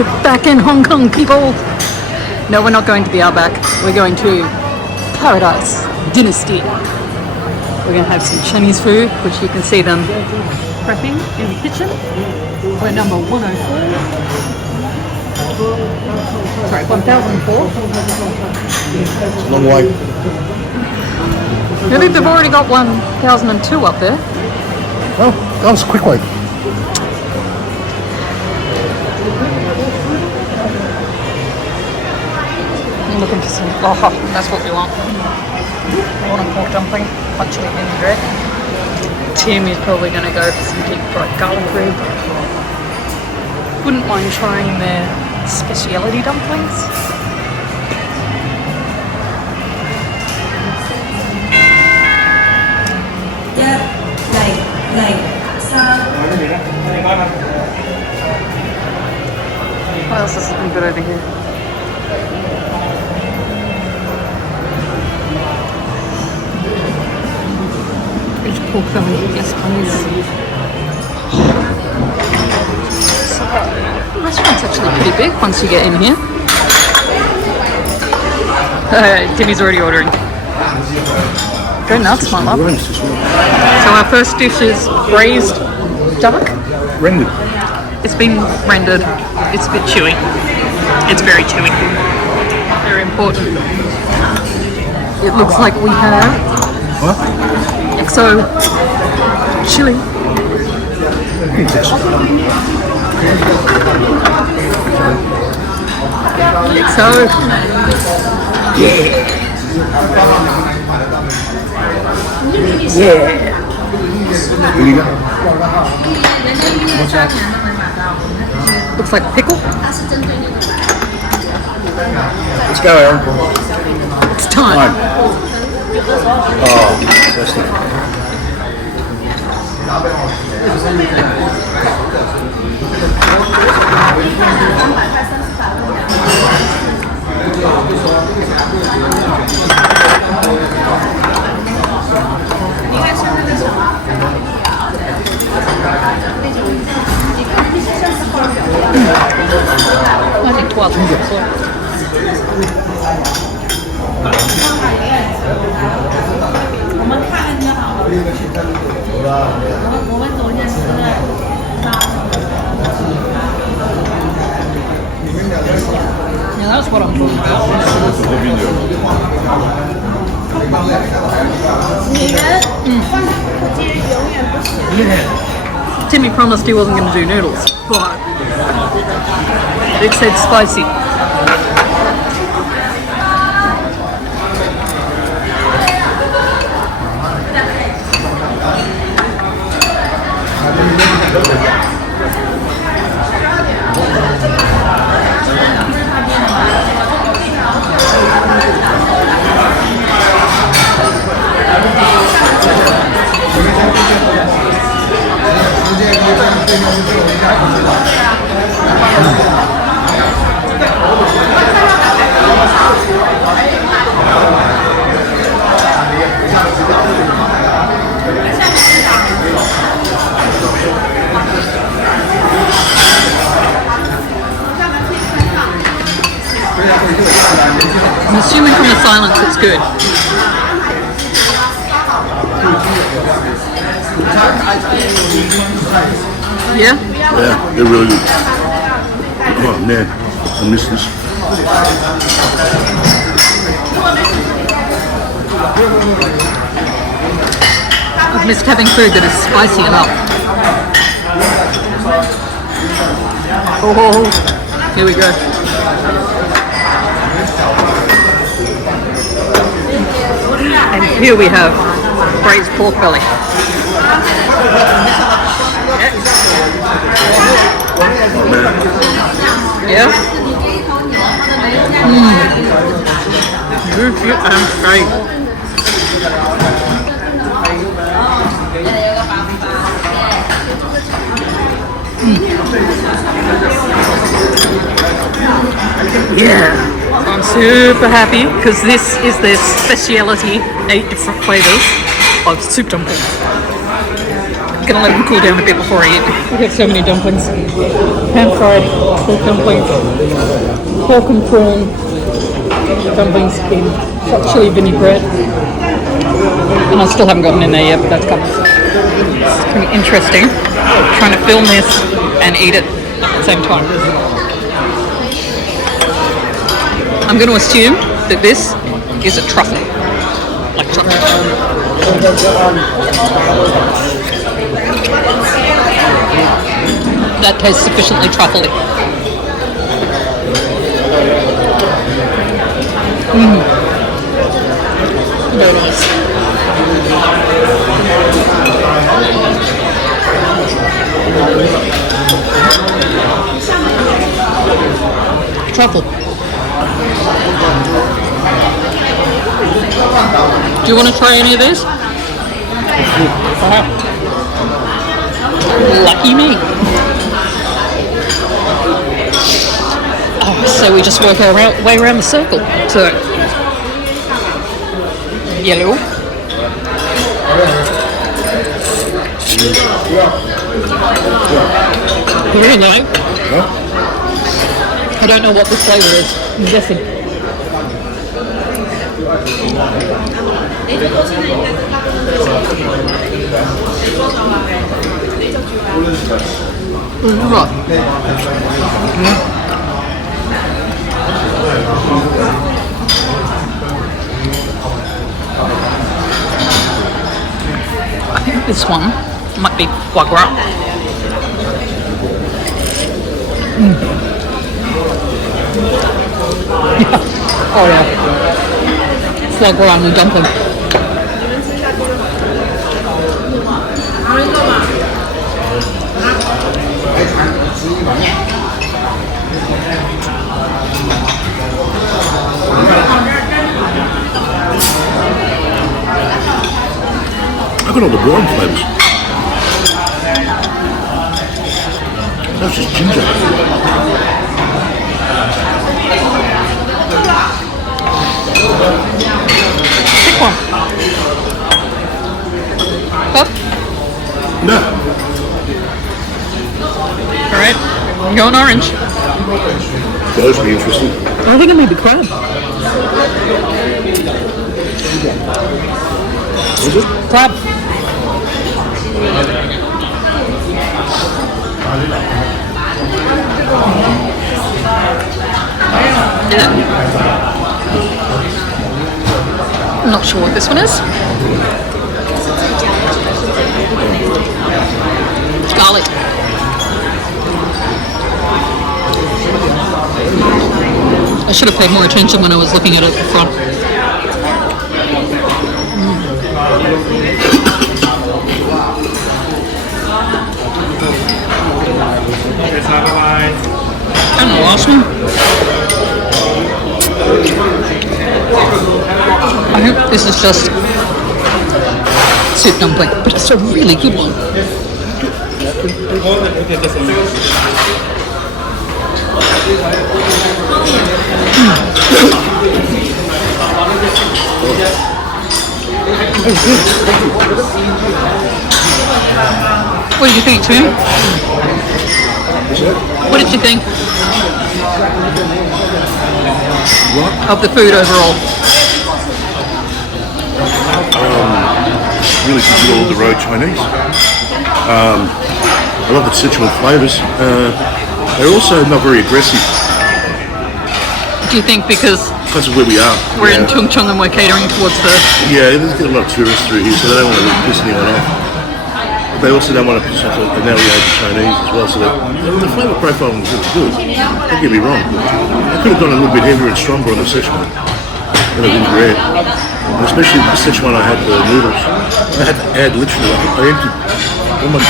We're back in Hong Kong, people. No, we're not going to the Outback. We're going to Paradise Dynasty. We're going to have some Chinese food, which you can see them prepping in the kitchen. We're number 104. Sorry, 1004. It's a long way. I think they've already got 1002 up there. Well, that was a quick way. I'm looking for some. Oh, that's what we want. I want a pork dumpling, punching it in the bread. Tim is probably going to go for some deep fried garlic rib. Wouldn't mind trying their speciality dumplings. What else is looking good over here? Beef pork belly, yes please. The restaurant's actually pretty big once you get in here. Timmy's already ordering. Go nuts, my love. So our first dish is braised duck. Rendered. It's been rendered. It's a bit chewy. It's very chewy. Very important. It looks like we have XO chili. XO. Yeah. Yeah. Here you go. Looks like a pickle. Let's go, Aaron. It's time. Oh, fantastic. I think 12 minutes. Yeah, that's what I'm talking about. Timmy promised he wasn't going to do noodles, but it said spicy. I'm assuming from the silence it's good. Yeah? Yeah, they're really good. Oh man, I miss this. I've missed having food that is spicy enough. Oh, here we go. And here we have braised pork belly. Yeah? Juicy and straight. Yeah. I'm super happy because this is their speciality, 8 different flavours of soup dumplings. gonna let them cool down a bit before I eat. We have so many dumplings. Pan-fried pork dumplings, pork and prawn dumplings in chili vinaigrette. And I still haven't gotten in there yet, but that's coming. It's going to be interesting trying to film this and eat it at the same time. I'm going to assume that this is a truffle. Like truffle. That tastes sufficiently truffly. Very nice. Truffle. Do you want to try any of these? Lucky me. Oh, so we just work our way around the circle. So, yellow. Very light. I don't know what this flavour is. I'm guessing. Right. I think this one might be foie gras. Oh yeah. Foie gras and the dumpling. I got all the brown flavours. That's just ginger. Pick one. Up. No. Alright, I'm going orange. Those would be interesting. I think it may be crab. Is it? Crab. I'm not sure what this one is. Garlic. I should have paid more attention when I was looking at it front. And the last one. I hope this is just soup dumpling, but it's a really good one. What did you think, Tim? What did you think? What? Of the food overall? Really good all the road Chinese. I love the Szechuan flavours. They're also not very aggressive Do you think because because of where we are. we're in Chungcheong and we're catering towards the... Yeah, there's get a lot of tourists through here, so they don't want to piss anyone off. But they also don't want to piss off the narrow-aged Chinese as well, so the flavour profile was really good. Don't get me wrong. I could have gone a little bit heavier and stronger on the Szechuan than I did red. And especially the Szechuan, I had the noodles. I had to add literally, I emptied all my...